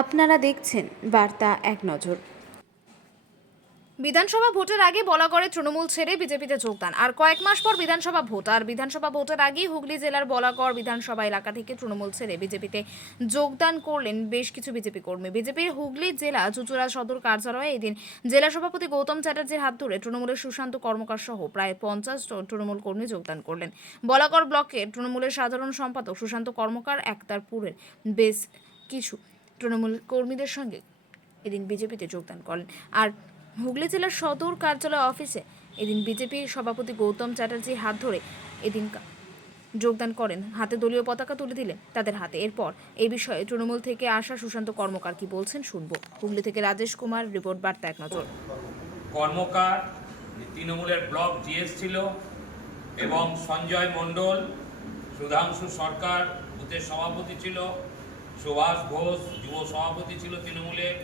আপনারা দেখছেন বার্তা এক নজর। বিধানসভা ভোটের আগে বলাগড়ে তৃণমূল ছেড়ে বিজেপিতে যোগদান। আর কয়েক মাস পর বিধানসভা ভোট। আর বিধানসভা ভোটের আগেই হুগলি জেলার বলাগড় বিধানসভা এলাকা থেকে তৃণমূল ছেড়ে বিজেপিতে যোগদান করলেন বেশ কিছু বিজেপি কর্মী। বিজেপির হুগলি জেলা চুঁচুড়া সদর কার্যালয়ে এদিন জেলা সভাপতি গৌতম চ্যাটার্জির হাত ধরে তৃণমূলের সুশান্ত কর্মকার সহ প্রায় 50 জন তৃণমূল কর্মী যোগদান করলেন। বলাগড় ব্লকের তৃণমূলের সাধারণ সম্পাদক সুশান্ত কর্মকার একতারপুরের বেশ কিছু তৃণমূল কর্মীদের সঙ্গে এদিন বিজেপিতে যোগদান করেন। আর হুগলি জেলার সদর কার্যালয় অফিসে এদিন বিজেপির সভাপতি গৌতম চ্যাটার্জির হাত ধরে এদিন যোগদান করেন। হাতে দলীয় পতাকা তুলে দিলেন তাদের হাতে। এরপর এই বিষয়ে তৃণমূল থেকে আসা সুশান্ত কর্মকার কি বলছেন শুনবো। হুগলি থেকে রাজেশ কুমার রিপোর্ট, বার্তা এক নজর। কর্মকার তৃণমূলের ব্লক জিএস ছিল এবং সঞ্জয় মণ্ডল, সুধাংশু সরকার বুথের সভাপতি ছিল, সুভাষ ঘোষ যুব সভাপতি ছিল তৃণমূলের,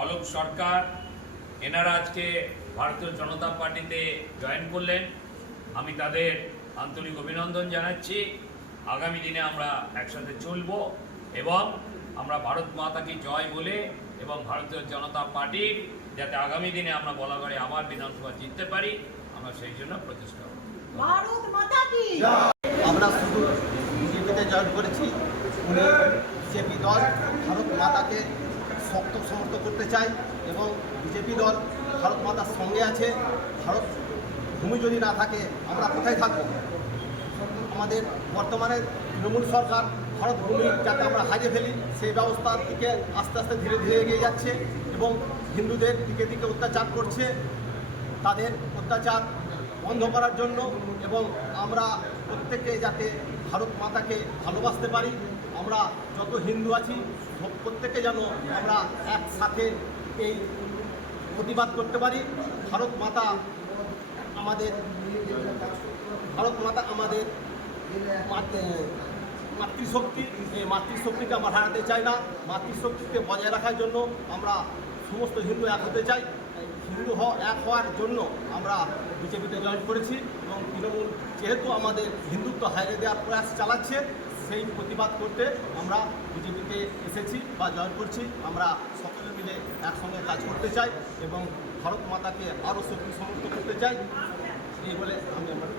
অলোক সরকার, এনারা আজকে ভারতীয় জনতা পার্টিতে জয়েন করলেন। আমি তাদের আন্তরিক অভিনন্দন জানাচ্ছি। আগামী দিনে আমরা একসাথে চলব এবং আমরা ভারত মাতাকে জয় বলে এবং ভারতীয় জনতা পার্টির যাতে আগামী দিনে আমরা বলাগড়ে আবার বিধানসভা জিততে পারি, আমরা সেই জন্য প্রচেষ্টা করব। ভারত মাতা কি আমরা শুধু বিজেপিতে জয়েন করেছি। উনি বিজেপি দল ভারত মাতাকে শক্ত সমর্থন করতে চায় এবং বিজেপি দল ভারত মাতার সঙ্গে আছে। ভারত ভূমি যদি না থাকে আমরা কোথায় থাকবো? আমাদের বর্তমানে তৃণমূল সরকার ভারত ভূমি যাতে আমরা হারিয়ে ফেলি সেই ব্যবস্থার দিকে আস্তে আস্তে ধীরে ধীরে এগিয়ে যাচ্ছে এবং হিন্দুদের দিকে দিকে অত্যাচার করছে। তাদের অত্যাচার বন্ধ করার জন্য এবং আমরা প্রত্যেকে যাতে ভারত মাতাকে ভালোবাসতে পারি, আমরা যত হিন্দু আছি প্রত্যেকে যেন আমরা একসাথে এই প্রতিবাদ করতে পারি। ভারত মাতা আমাদের মাতৃশক্তি, এই মাতৃশক্তিকে আমরা হারাতে চাই না। মাতৃশক্তিকে বজায় রাখার জন্য আমরা সমস্ত হিন্দু এক হতে চাই। হিন্দু এক হওয়ার জন্য আমরা বিজেপিতে জয়েন করেছি এবং তৃণমূল যেহেতু আমাদের হিন্দুত্ব হারিয়ে দেওয়ার প্রয়াস চালাচ্ছে, সেই প্রতিবাদ করতে আমরা বিজেপিতে এসেছি বা জয়েন করছি। আমরা সকলে মিলে একসঙ্গে কাজ করতে চাই এবং ভারত মাতাকে আরও শক্তি সমর্থন করতে চাই। এই বলে আমি আমার